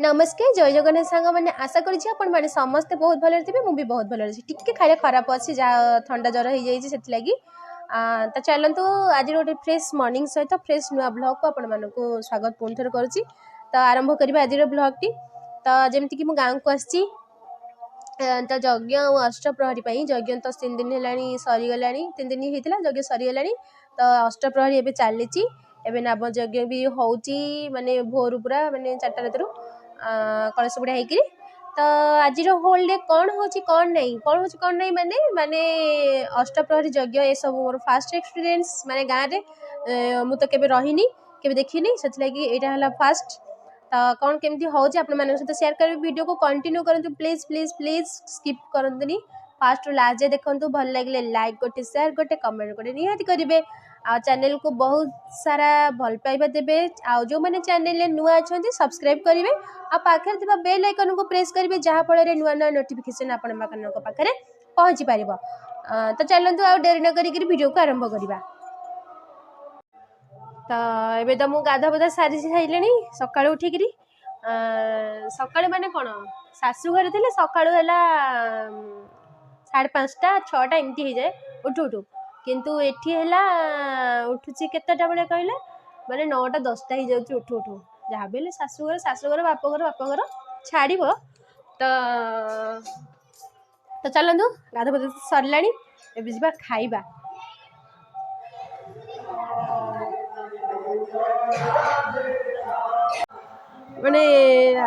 नमस्कार जय जगन्नाथ सांग मैंने आशा करें समस्ते बहुत भले थे मुझे बहुत भले अच्छी टिके खाइले खराब अच्छी जहाँ थंडा ज्वर हो जाए तो चलतु आज गोटे फ्रेश मॉर्निंग सहित फ्रेश नुआ ब्लॉग को आपण को स्वागत पुणी थर करुच्ची। तो आरंभ करवा आज ब्लॉग टी तो जमीक मु गाँव को आसी तो यज्ञ और अष्टप्रहरी यज्ञ तो 3 दिन है सरीगला 3 दिन होता यज्ञ सरीगला तो अष्टप्रहरी एवं चली एवं नाम यज्ञ भी होची माने भोर पूरा माने 4टा रातरू कलश बुढ़ा होकर तो आज होल डे कौन होची कौन नहीं माने माने अष्टप्रहरी यज्ञ ये सब मोर फास्ट एक्सपीरियंस माने गाँव में मुझे केबे रहीनी केबे देखिनी से यहाँ फास्ट तो कौन केमती हो सहित शेयर कर वीडियो को कंटिन्यू करूँ प्लीज प्लीज प्लीज स्किप करंतुनी फास्ट लास्ट जाए देखो भल लगे लाइक गोटे शेयर गोटे कमेंट गोटे निहाती करेंगे आ चैनल को बहुत सारा भल पाइबा देबे आ जो मैंने चैनल नुआ अच्छा सब्सक्राइब करेंगे आ पाखे बेल आइकन को प्रेस करेंगे जहाँ फल नुआ नुआ नोटिफिकेशन आपण पाखे पहुँची पार। तो चलतु आ डेरी न करी वीडियो को आरंभ करवा। तो ये तो मुझे गाधा बधा सारी सारे सका उठिक सका माने कौन शाशु घर थे सका 5:30 6टा एमती हो जाए उठू उठू किंतु एठी हैला उठुची केतेटा बेले कहले माने 9टा 10टा हो जाउची उठू उठू जहाँ भी शाशुघर बापघर छाड़ तो चलतु गाधा बधा सरला एबे खाइबा। माने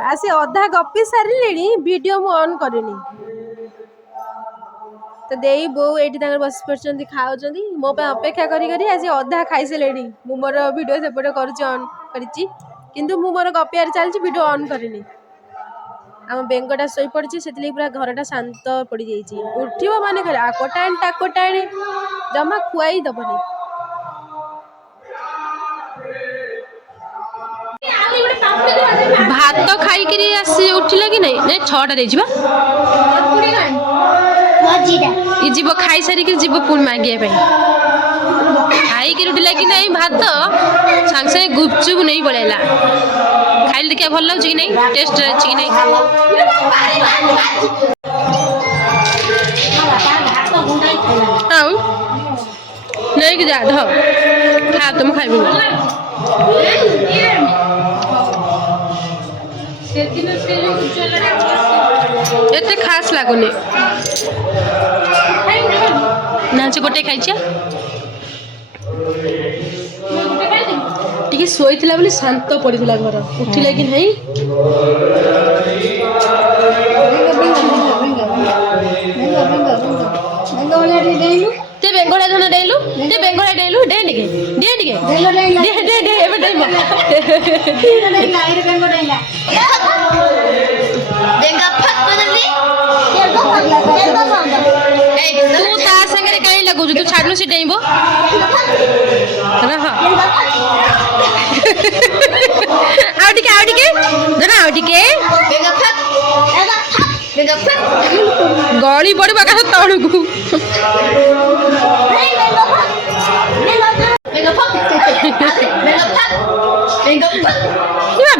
आसी अधा गपी सारे वीडियो मु ऑन करनी तो देई बो ये बस पड़े खाऊँ मो अपेक्षा करी आज अधा खाई सारे मु मोर वीडियो सेपटे कर किंतु मु मोर गपियार चलती वीडियो ऑन करनी आम बेंगटा शोई पड़ी से पूरा घरटा शांत पड़ जाइए उठो माने खाली आकोटाणी टाकोटाणी जमा खुआई दबनी भात खाई आसी उठिला कि नहीं 6टा देजिबा जीव खाई सारिक जीव पुणी मागे खाई उठिला कि नहीं भात सांगे सांगे गुपचुप नहीं पड़ेगा खाई देखिए भल लगे कि नहीं टेस्ट अच्छी कि नहीं नहीं कि जा धो खा तुम खाइबी एते खास लगुनि ना से गोटे खाई टी शोला बोली शांत पड़ा घर उठिला कि नहीं ते बेंगोड़ा धन डेलु ते बेंगोड़ा डेलु डे निके डे निके डे डे डे एबे डेम बेंगा फक बदली तू ता संगे काई लगु तू छाडनु से डेइबो रह आउटिके जरा आउटिके बेंगा फक गली पड़ बाका तळुकु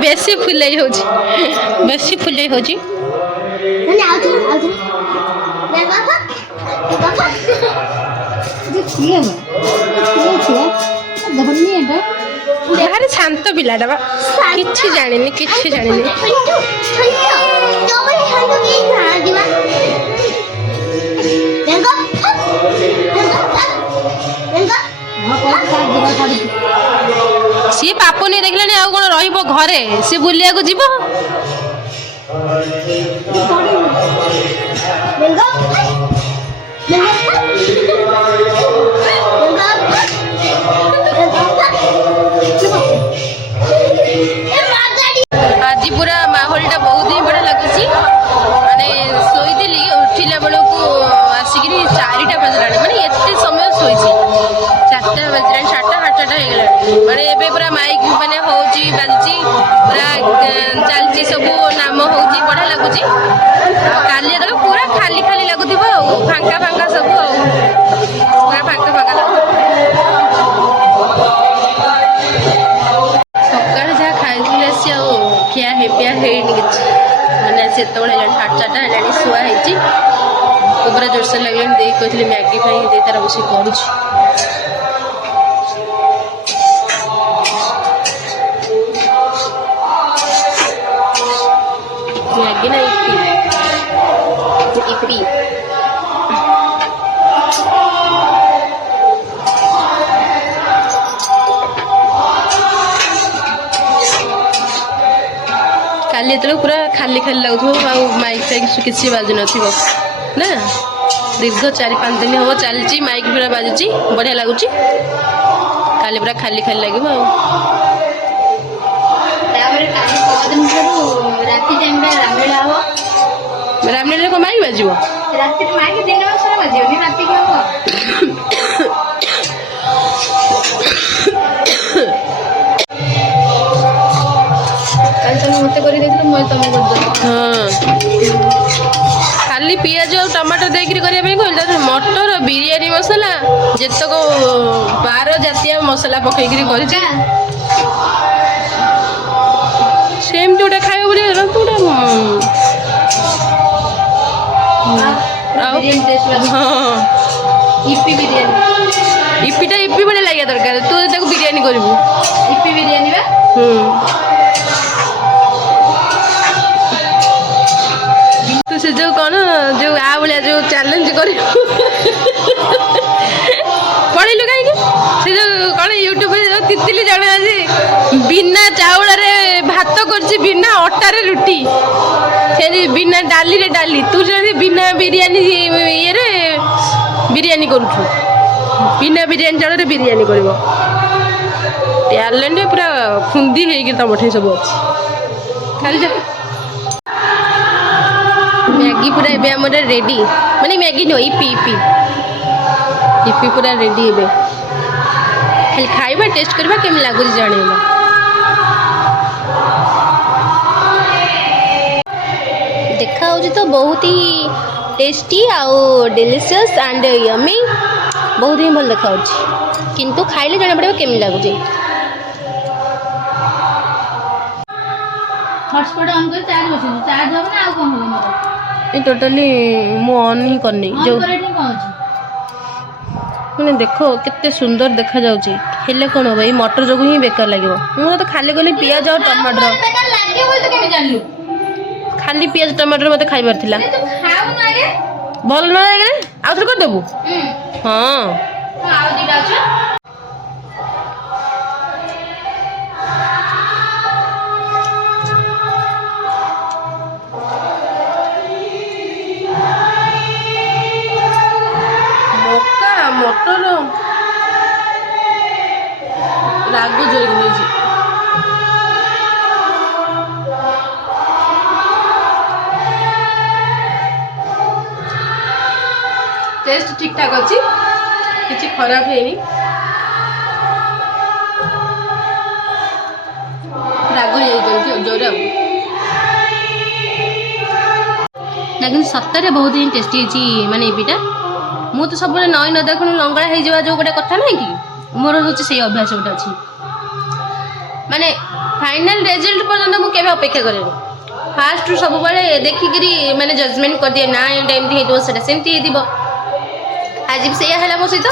बेसी फुले बेसी फुले भारी शांत पिलाटा बा किछि जानिनी सी पाप नहीं देखलानी आउ कौन रहिबो घरे सी बुलिया को जीवो आज पूरा माहौलटा बहुत ही बढ़िया लगुच माने शोली उठिला बेलू आसिक 4टा बजला माने एते समय शोची 4टा बजला 7टा 8टा हो माने एबे पूरा माइक माने होची बाजची पूरा चलची सब नाम होची बढ़िया लगुच काली पूरा खाली खाली लगुथिबो फांका फांका सब पूरा फांका फांका सकाळ जहाँ खाई खिया ପିଆ ହେଇନି କିଛି ମାନେ ସେତେବେଳେ ହେଲାଣି 4:30 ହେଲାଣି ଶୁଆ ହେଇଛି ପୁରା ଜୋରସୋର ଲାଗିଲାଣି ଦେଇ କହିଥିଲି ମ୍ୟାଗି ପାଇଁ ଦେଇ ତାର ବସିକି କରୁଛି ମ୍ୟାଗି ନା ଇପି କାଲି ଯେତେବେଳେ ପୁରା ଖାଲି ଖାଲି ଲାଗୁଥିବ ଆଉ ମାଇକ୍ ଫାଇକ୍ କିଛି ବାଜୁନଥିବ ନା ଦୀର୍ଘ 4-5 ଦିନ ହେବ ଚାଲିଛି ମାଇକ୍ ପୁରା ବାଜୁଛି ବଢ଼ିଆ ଲାଗୁଛି କାଲି ପୁରା ଖାଲି ଖାଲି ଲାଗିବ ଆଉ ତାପରେ କାଲି ପରଦିନ ଠାରୁ ରାତି ଟାଇମରେ ରାମଲୀଳା ହବ ରାମଲୀଳାରେ କ'ଣ ମାଇକ୍ ବାଜିବ ରାତିରେ ମାଇକ୍ ଦିନ ସାରା ବାଜିବନି ରାତିକି ହବ କାଲି ତମେ ମତେ କରି ଦେଇଥିଲ ମୁଁ ତମେ କରିଦେବ ହଁ ଖାଲି ପିଆଜ ଆଉ ଟମାଟୋ ଦେଇକିରି କରିବା ପାଇଁ କହିଲି ତାପରେ ମଟର ବିରିୟାନୀ ମସଲା ଯେତକ 12 ଜାତୀୟ ମସଲା ପକେଇକିରି କରିଛି ସେମିତି ଗୋଟେ ଖାଇବ ବୋଲି ଗୋଟେ ହଁ ଇପି ବିରିୟାନୀ ଇପିଟା ଇପି ଭଳିଆ ଲାଗିବା ଦରକାର ତୁ ତାକୁ ବିରିୟାନୀ କରିବୁ ଇପି ବିରିୟାନୀ ବା ତୁ ସେ ଯୋଉ କ'ଣ ଯୋଉ ଆ ଭଳିଆ ଯୋଉ ଚ୍ୟାଲେଞ୍ଜ କରିବୁ ପଳେଇଲୁ କାହିଁକି ସେ ଯୋଉ କ'ଣ ୟୁଟ୍ୟୁବରେ ଯୋଉ ତିତିଲି ଜଣେ ଆଜି ବିନା ଚାଉଳରେ ଭାତ କରୁଛି ବିନା ଅଟାରେ ରୁଟି ସେମିତି ବିନା ଡାଲିରେ ଡାଲି ତୁ ସେମିତି ବିନା ବିରିୟାନୀ ଇଏରେ ବିରିୟାନୀ କରୁଛୁ ବିନା ବିରିୟାନୀ ଚାଉଳରେ ବିରିୟାନୀ କରିବ ଟ୍ୟାଲେଣ୍ଟ ପୁରା ଖୁନ୍ଦି ହେଇକି ତମଠି ସବୁ ଅଛି ଖାଲି ମ୍ୟାଗି ପୁରା ଏବେ ଆମର ରେଡ଼ି ମାନେ ମ୍ୟାଗି ନୁହଁ ଇପି ପୁରା ରେଡ଼ି ଏବେ ଖାଲି ଖାଇବା ଟେଷ୍ଟ କରିବା କେମିତି ଲାଗୁଛି ଜାଣିବା ଦେଖା ହେଉଛି ତ ବହୁତ ହି ଟେଷ୍ଟି ଆଉ ଡେଲିସିୟସ୍ ଆଣ୍ଡ ୟମି ବହୁତ ହିଁ ଭଲ ଦେଖାଯାଉଛି କିନ୍ତୁ ଖାଇଲେ ଜଣାପଡ଼ିବ କେମିତି ଲାଗୁଛି ହଟସ୍ପଟ୍ ଅନ୍ କରି ଚାର୍ଜ ବସେଇଛୁ ଚାର୍ଜ ହେବ ନା ଆଉ କ'ଣ ହେବ ମୋର ଏ ଟୋଟାଲି ମୁଁ ଅନ୍ ହିଁ କରିନି ଅନ୍ ଯେଉଁ କରିବା କ'ଣ ଅଛି ମାନେ ଦେଖ କେତେ ସୁନ୍ଦର ଦେଖାଯାଉଛି ହେଲେ କ'ଣ ହେବ ଏଇ ମଟର ଯୋଗୁଁ ହିଁ ବେକାର ଲାଗିବ ମୁଁ ତ ଖାଲି କଲି ପିଆଜ ଆଉ ଟମାଟର ଲାଗିବ ବୋଲି ତୁ କେମିତି ଜାଣିଲୁ ଖାଲି ପିଆଜ ଟମାଟର ମୋତେ ଖାଇବାର ଥିଲା ତୁ ଖାଉନୁ ଆଗେ ଭଲ ନ ଲାଗିଲେ ଆଉ ଥରେ କରିଦେବୁ ହଁ ଆଉ ଦିଟା ଅଛି ମଟର ରାଗ ଜୋରିକି ନେଇଛି ଟେଷ୍ଟ ଠିକ୍ ଠାକ୍ ଅଛି କିଛି ଖରାପ ହେଇନି ରାଗ ହେଇଯାଉଛି ଜୋରେ ଆଉ ନା କିନ୍ତୁ ସତରେ ବହୁତ ହିଁ ଟେଷ୍ଟି ହେଇଛି ମାନେ ଇପିଟା ମୁଁ ତ ସବୁବେଳେ ନଈ ନ ଦେଖୁଣୁ ଲଙ୍ଗଳା ହେଇଯିବା ଯେଉଁ ଗୋଟେ କଥା ନାହିଁ କି ମୋର ହେଉଛି ସେଇ ଅଭ୍ୟାସ ଗୋଟେ ଅଛି ମାନେ ଫାଇନାଲ୍ ରେଜଲ୍ଟ ପର୍ଯ୍ୟନ୍ତ ମୁଁ କେବେ ଅପେକ୍ଷା କରେନି ଫାଷ୍ଟରୁ ସବୁବେଳେ ଦେଖିକିରି ମାନେ ଜଜମେଣ୍ଟ କରିଦିଏ ନା ଏଇଟା ଏମିତି ହେଇଥିବ ସେଇଟା ସେମିତି ହେଇଥିବ ଆଜି ବି ସେଇଆ ହେଲା ମୋ ସହିତ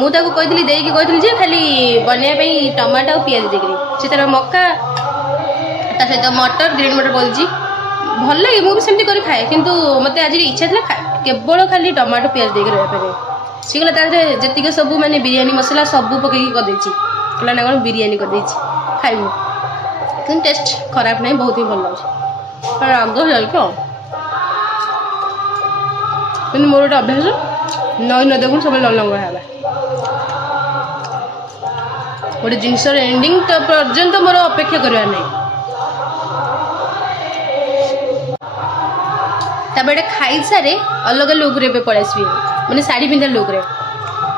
ମୁଁ ତାକୁ କହିଥିଲି ଦେଇକି କହିଥିଲି ଯେ ଖାଲି ବନେଇବା ପାଇଁ ଟମାଟୋ ଆଉ ପିଆଜ ଦେଇକିରି ସେ ତାର ମକା ତା ସହିତ ମଟର ଗ୍ରୀନ୍ ମଟର ବୋଲଛି ଭଲ ଲାଗେ ମୁଁ ବି ସେମିତି କରି ଖାଏ କିନ୍ତୁ ମୋତେ ଆଜି ଇଚ୍ଛା ଥିଲା କେବଳ ଖାଲି ଟମାଟୋ ପିଆଜ ଦେଇକି ରହିବା ପାଇଁ ସିଏ କହିଲା ତା ଦେହରେ ଯେତିକି ସବୁ ମାନେ ବିରିୟାନୀ ମସଲା ସବୁ ପକେଇକି କରିଦେଇଛି କହିଲା ନା କ'ଣ ବିରିୟାନୀ କରିଦେଇଛି ଖାଇବୁ କିନ୍ତୁ ଟେଷ୍ଟ ଖରାପ ନାହିଁ ବହୁତ ହିଁ ଭଲ ଲାଗୁଛି ରାଗ ହେଇଯାଉଛି ଆଉ କିନ୍ତୁ ମୋର ଗୋଟେ ଅଭ୍ୟାସ ନଈ ନ ଦେଖୁଣୁ ସବୁବେଳେ ଲଙ୍ଗଳା ହେବା ଗୋଟେ ଜିନିଷର ଏଣ୍ଡିଂ ପର୍ଯ୍ୟନ୍ତ ମୋର ଅପେକ୍ଷା କରିବାର ନାହିଁ ତାପରେ ଖାଇସାରେ ଅଲଗା ଲୁକ୍ରେ ଏବେ ପଳେଇ ଆସିବି ମାନେ ଶାଢ଼ୀ ପିନ୍ଧା ଲୁକ୍ରେ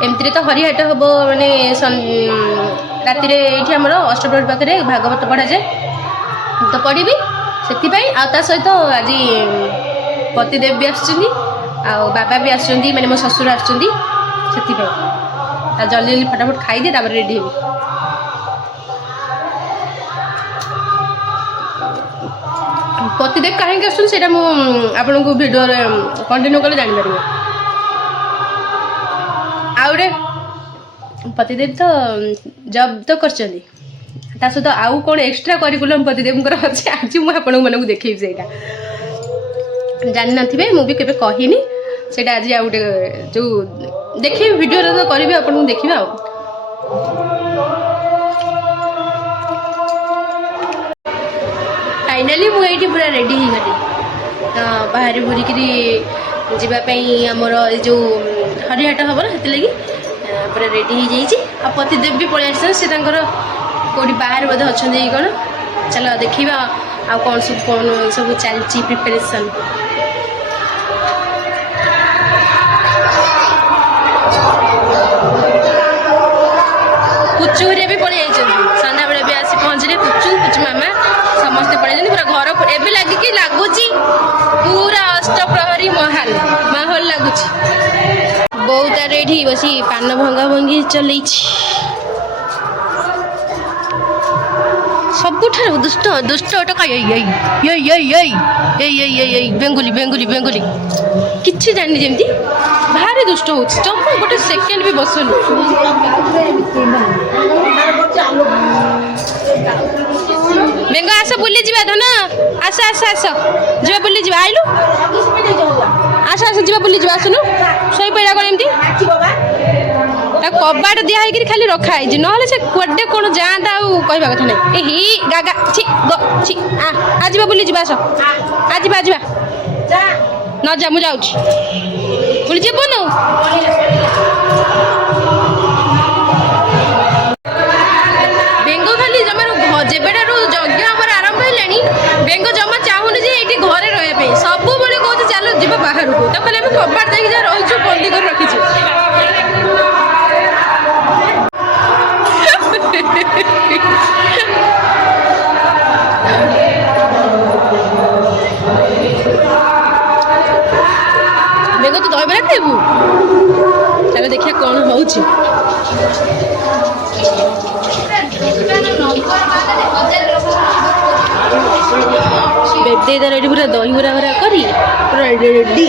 ଏମିତିରେ ତ ହରିହାଟ ହେବ ମାନେ ରାତିରେ ଏଇଠି ଆମର ଅଷ୍ଟପ୍ରହରୀ ପାଖରେ ଭାଗବତ ପଢ଼ାଯାଏ ତ ପଢ଼ିବି ସେଥିପାଇଁ ଆଉ ତା ସହିତ ଆଜି ପତିଦେବ ବି ଆସୁଛନ୍ତି ଆଉ ବାବା ବି ଆସୁଛନ୍ତି ମାନେ ମୋ ଶ୍ୱଶୁର ଆସୁଛନ୍ତି ସେଥିପାଇଁ ଆଉ ଜଲ୍ଦି ଜଲ୍ଦି ଫଟାଫଟ ଖାଇଦିଏ ତାପରେ ରେଡ଼ି ହେବି पतिदेव कहीं आसुँच आपन को भिडियो कंटिन्यू कले जापर आउे पतिदेव तो जब तो कर सहित आउ कौन एक्सट्रा करिकुलम पतिदेव अच्छे आज मुझे आपण मानक देखी से जानी नथिबे मुझे केबे कहिनी सेटा आज आ गोटे जो देखिए वीडियो तो करी आपको देखिए फाइनाली मुझे पूरा रेडी हो गली बाहर बुरिकी जावाई आमर जो हरिहाट हम ना से लगी पूरा रेडी हो जाइए आ पतिदेव भी पलि आस कौटी बाहर बोधे अच्छा कौन चलो देखा आ कौन सब चलती प्रिपरेशन पुचू हरिया भी पलि सन्ध्या बेले भी आसी पहुँचले पुचू मामा समस्ते पलि पूरा घर एवं लगिकी लगुच पूरा अष्टप्रहरी माहौल लगुच बहुत रेडी बसी पान भंगा भंगी चल सबुठार दुष्ट दुष्ट टका बेंगुली बेंगुली बेंगुली किसी जानी जमी भारी दुष्ट हो गोटे सेकेंड भी बसुन बेंग आस बुली जा धन आस आस आस जा बुली जा आइलु आस आस जा बुली जा आसुनु शई पड़ा कौन एमती कबाट दिखाई खाली रखाई ना से कड़े कौन जाता कहवा कथा नहीं ही गागा छी गो छी आज बुली जा आस आज न जा मुझे बुली जीवन बेंग खाली जमार जेबेटारू यज्ञ आमर आरंभ है बेंग जमा चाहूनी जे ये घरे रही सब बड़े कहते चलो जी बाहर को तो खाली कबाट देखिए जहाँ रही बंदी कर रखी बेंग तो दही बरा खाइबू चलो देखिए कौन हो बेबदे रेडी पूरा दही बरा बरा करी पूरा रेडी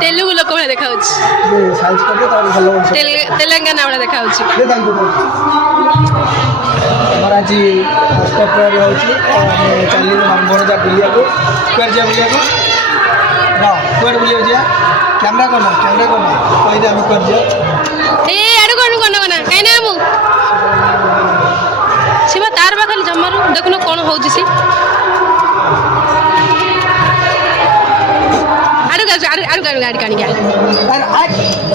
तेलुगु लोक भाई देखा तेलंगाना वाला देखा आज अष्टप्रहरी हो चलिए भणजा बुलिया कुआर जा बुलिया जा कैमरा कौन कही आम कुआर जा कहीं ना शिवा तार बा खाली जमारू देखुन कौन हो गाड़ी काणी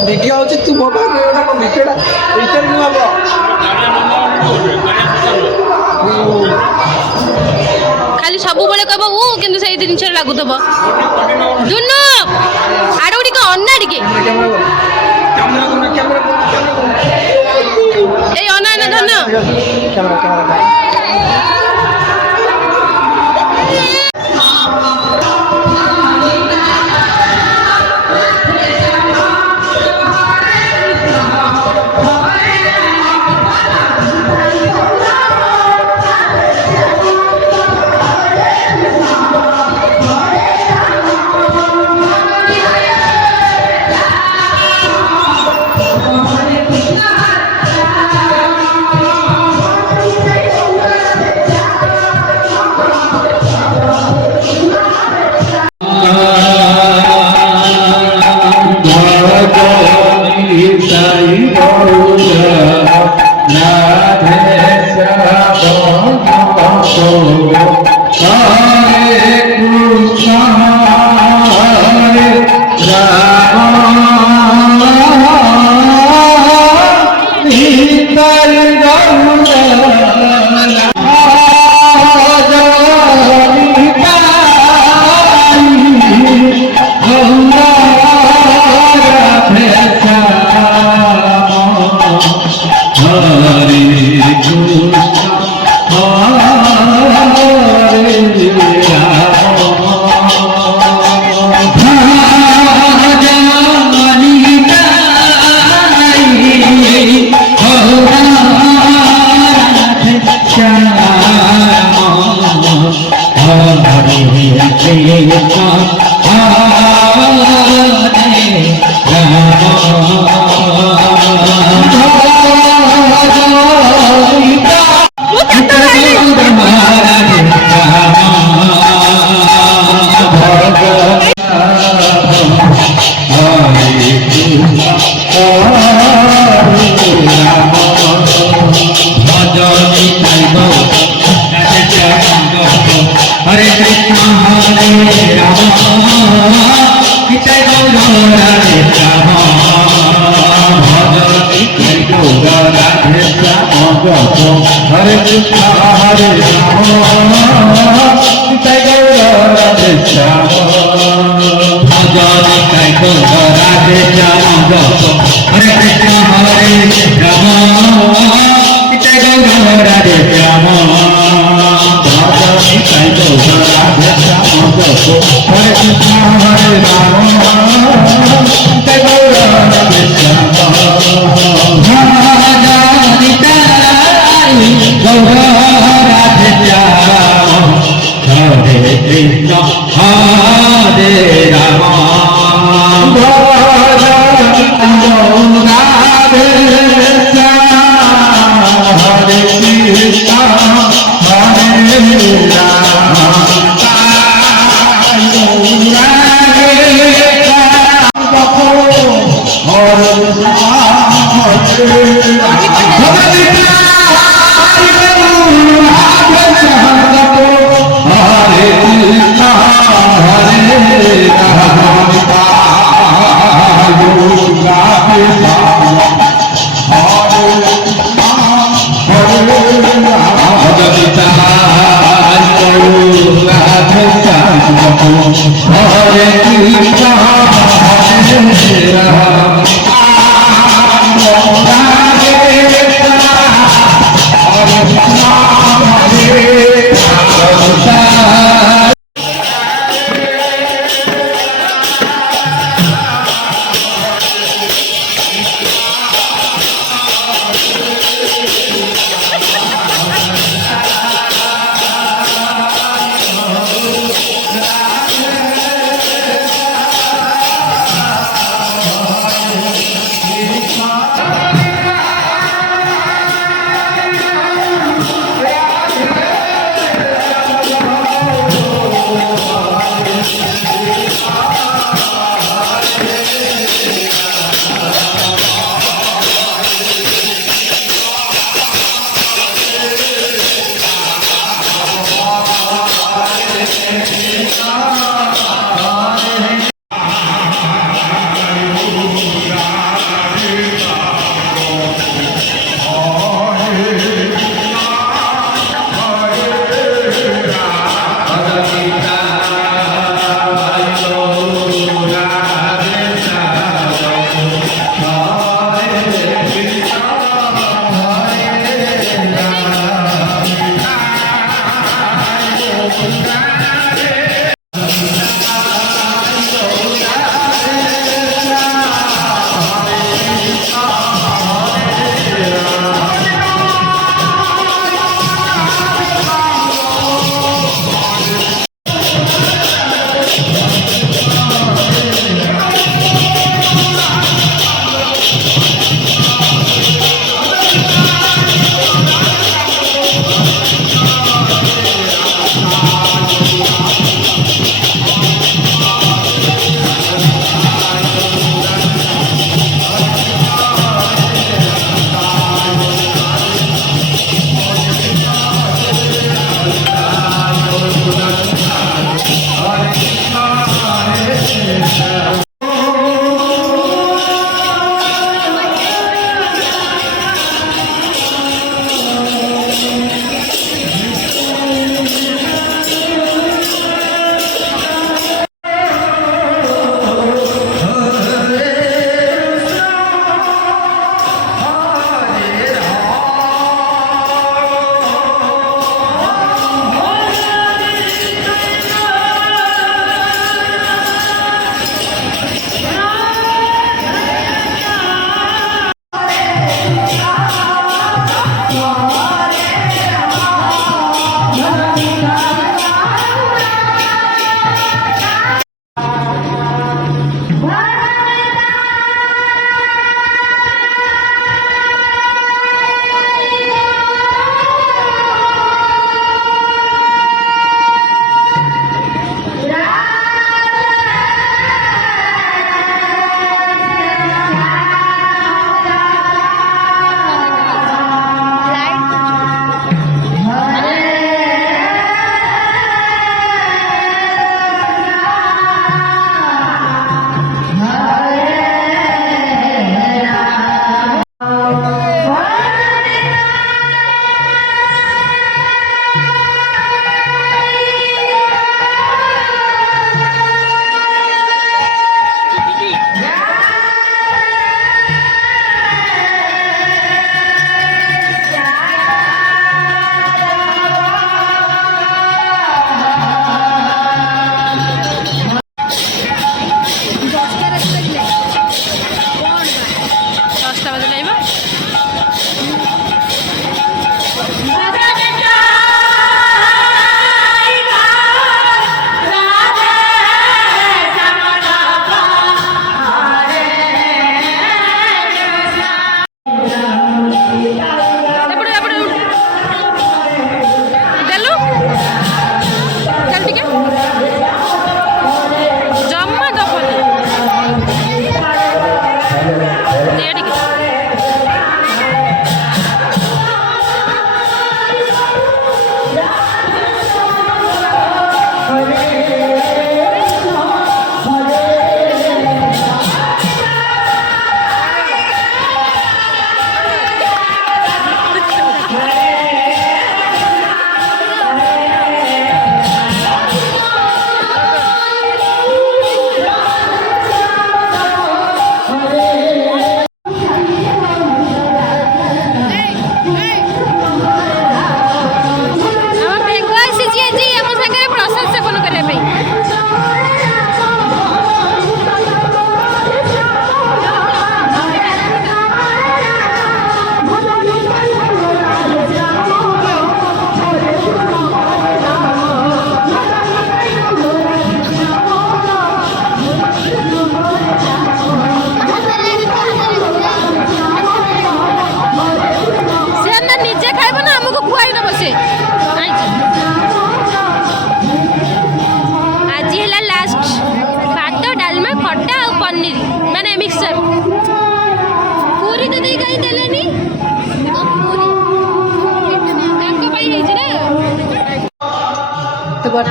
वीडियो होची तू मोबाइल रे ओटा वीडियोटा इंटरव्यू हबो खाली सब बेले कहब ऊ किंतु से जिन लगुथब दुनु आड़ गुड़ी अन्ना टिके ए अना ना धन कैमरा নিতাই গৌর রাধে শ্যাম ভজ নিতাই গৌর রাধে শ্যাম জপ হরে কৃষ্ণ হরে রাম নিতাই গৌর রাধে শ্যাম ভজ নিতাই গৌর রাধে শ্যাম জপ হরে কৃষ্ণ হরে রাম নিতাই গৌর রাধে শ্যাম নিতাই গৌর রাধে শ্যাম জপ হরে কৃষ্ণ হরে রাম নিতাই গৌর রাধে শ্যাম গৌর রাধে শ্যাম হরে কৃষ্ণ হরে রাম রাধে শ্যাম হরে কৃষ্ণ হরে রাম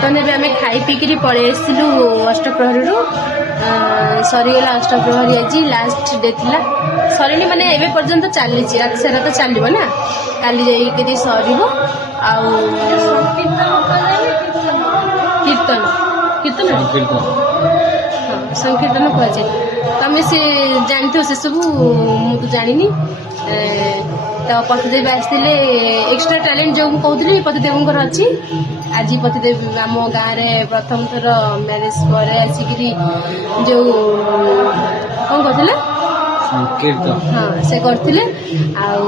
ବର୍ତ୍ତମାନ ଏବେ ଆମେ ଖାଇ ପିଇକିରି ପଳେଇ ଆସିଥିଲୁ ଅଷ୍ଟପ୍ରହରୀରୁ। ସରିଗଲା ଅଷ୍ଟପ୍ରହରୀ, ଆଜି ଲାଷ୍ଟ ଡେ ଥିଲା। ସରିନି ମାନେ ଏବେ ପର୍ଯ୍ୟନ୍ତ ଚାଲିଛି, ରାତି ସାରା ତ ଚାଲିବ ନା, କାଲି ଯାଇକିରି ସରିବ। ଆଉ କୀର୍ତ୍ତନ କୀର୍ତ୍ତନ ହଁ ସଂକୀର୍ତ୍ତନ କୁହାଯାଏ। ତମେ ସେ ଜାଣିଥିବ ସେସବୁ, ମୁଁ ତ ଜାଣିନି। ତ ପତିଦେବ ଆସିଥିଲେ, ଏକ୍ସଟ୍ରା ଟ୍ୟାଲେଣ୍ଟ ଯେଉଁ ମୁଁ କହୁଥିଲି ପତିଦେବଙ୍କର ଅଛି। ଆଜି ପତିଦେବ ଆମ ଗାଁରେ ପ୍ରଥମ ଥର ମ୍ୟାରେଜ୍ ପରେ ଆସିକିରି ଯେଉଁ କ'ଣ କରୁଥିଲେ ହଁ ସେ କରିଥିଲେ। ଆଉ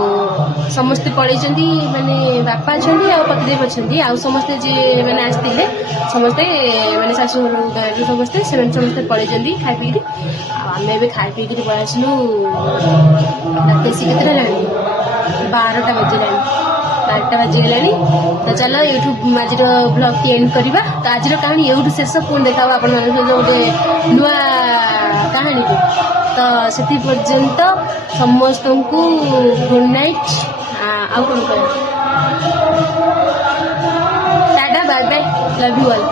ସମସ୍ତେ ପଳେଇଛନ୍ତି, ମାନେ ବାପା ଅଛନ୍ତି ଆଉ ପତିଦେବ ଅଛନ୍ତି, ଆଉ ସମସ୍ତେ ଯିଏ ମାନେ ଆସିଥିଲେ ସମସ୍ତେ ମାନେ ଶାଶୁଘର ଗାଁରୁ ସମସ୍ତେ ସେମାନେ ସମସ୍ତେ ପଳେଇଛନ୍ତି ଖାଇ ପିଇକିରି। ଆଉ ଆମେ ଏବେ ଖାଇ ପିଇକିରି ପଳେଇ ଆସିଲୁ। ରାତି ଆସି କେତେଟା ହେଲାଣି? 12ଟା ବାଜିଲାଣି, 12ଟା ବାଜିଗଲାଣି। ତ ଚାଲ ଏଇଠୁ ଆଜିର ବ୍ଲଗ୍ଟି ଏଣ୍ଡ କରିବା। ତ ଆଜିର କାହାଣୀ ଏଇଠୁ ଶେଷ, ପୁଣି ଦେଖା ହବ ଆପଣମାନଙ୍କ ସହିତ ଗୋଟେ ନୂଆ କାହାଣୀକୁ। ତ ସେଥି ପର୍ଯ୍ୟନ୍ତ ସମସ୍ତଙ୍କୁ ଗୁଡ୍ ନାଇଟ୍। ଆଉ କ'ଣ କହିବା, ଟାଟା bye bye, love you all.